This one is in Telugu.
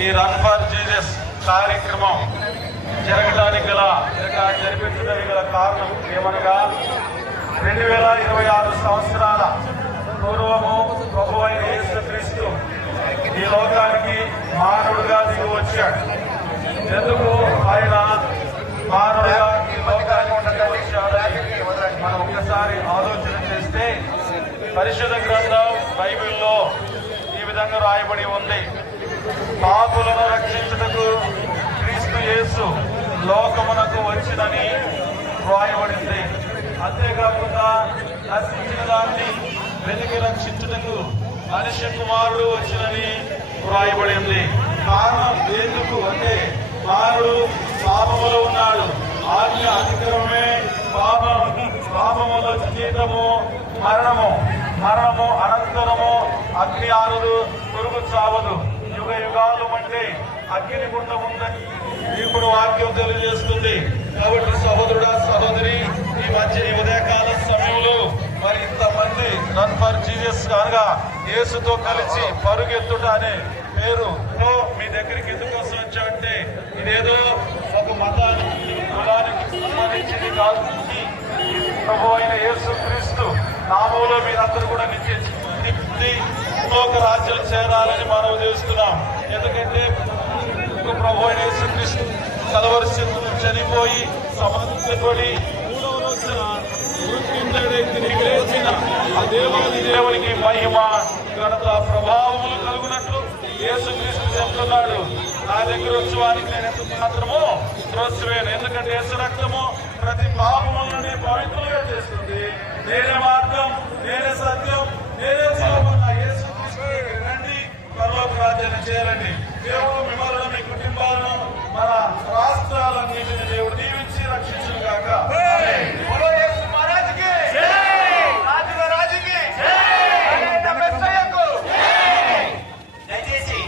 ఈ రన్ ఫర్ జీసస్ కార్యక్రమం జరిపించడానికి గల కారణం ఏమనగా 2026 సంవత్సరాల పూర్వము ప్రభువైన యేసుక్రీస్తు ఈ లోకానికి మానవుడిగా దిగి వచ్చాడు. ఎందుకు ఆయన మానవుడిగా ఈ లోకానికి వచ్చాడని మనం ఒక్కసారి ఆలోచన చేస్తే పరిశుద్ధ గ్రంథం బైబిల్లో ఈ విధంగా రాయబడి ఉంది. పాపులను రక్షించుటకు క్రీస్తు యేసు లోకమునకు వచ్చినని రాయబడింది. అంతేకాకుండా నశించిన దాన్ని వెతికి రక్షించుటకు మనిషి కుమారుడు వచ్చినని రాయబడింది. కారణం ఎందుకు అంటే మానవుడు పాపములో ఉన్నాడు. ఆజ్ఞ అతిక్రమమే పాపం. పాపములో జీతము మరణము. మరణము అనంతరము అగ్ని ఆరదు, పురుగు చావదు. యుగ యుగాలు అంటే అగ్ని గుండం ఉందని ఇప్పుడు వాక్యం తెలియజేస్తుంది. కాబట్టి సహోదరుడా సహోదరి, ఈ మధ్య ఉదయకాల సమయంలో మరి ఇంతమంది రన్ ఫర్ జీసస్ అనగా యేసుతో కలిసి పరుగెత్తుట అనే పేరుతో మీ దగ్గరికి ఎందుకు వస్తున్నా అంటే ఇదేదో ఒక మతానికి కులానికి సంబంధించింది కాదు. ప్రభు అయిన యేసుక్రీస్తు నామంలో మీరందరూ కూడా లోక రాజ్యాలు చేరాలని మనం చేస్తున్నాం. ఎందుకంటే ప్రభు అయిన యేసుక్రీస్తు కలవరి చనిపోయి సమాధిపడి 3వ రోజున తిరిగి లేచిన ఆ దేవాది దేవునికి మహిమ ఘనత ప్రభావములు కలుగునట్లు యేసుక్రీస్తు చెప్తున్నాడు. నా దగ్గర వచ్చి వారికి నేను ఎంత మాత్రమో త్రోసివేయను. ఎందుకంటే యేసు రక్తము ప్రతి పాపముల నుండి పవిత్రంగా చేస్తుంది. నేనే మార్గం, నేనే సత్యం, నేనే జీవము. యేసుక్రీస్తు రండి, పరలోక రాజ్యాన్ని చేరండి. దేవుడు మిమ్మల్ని, మీ కుటుంబాలను, మన రాష్ట్రాలన్నింటినీ దేవుడిని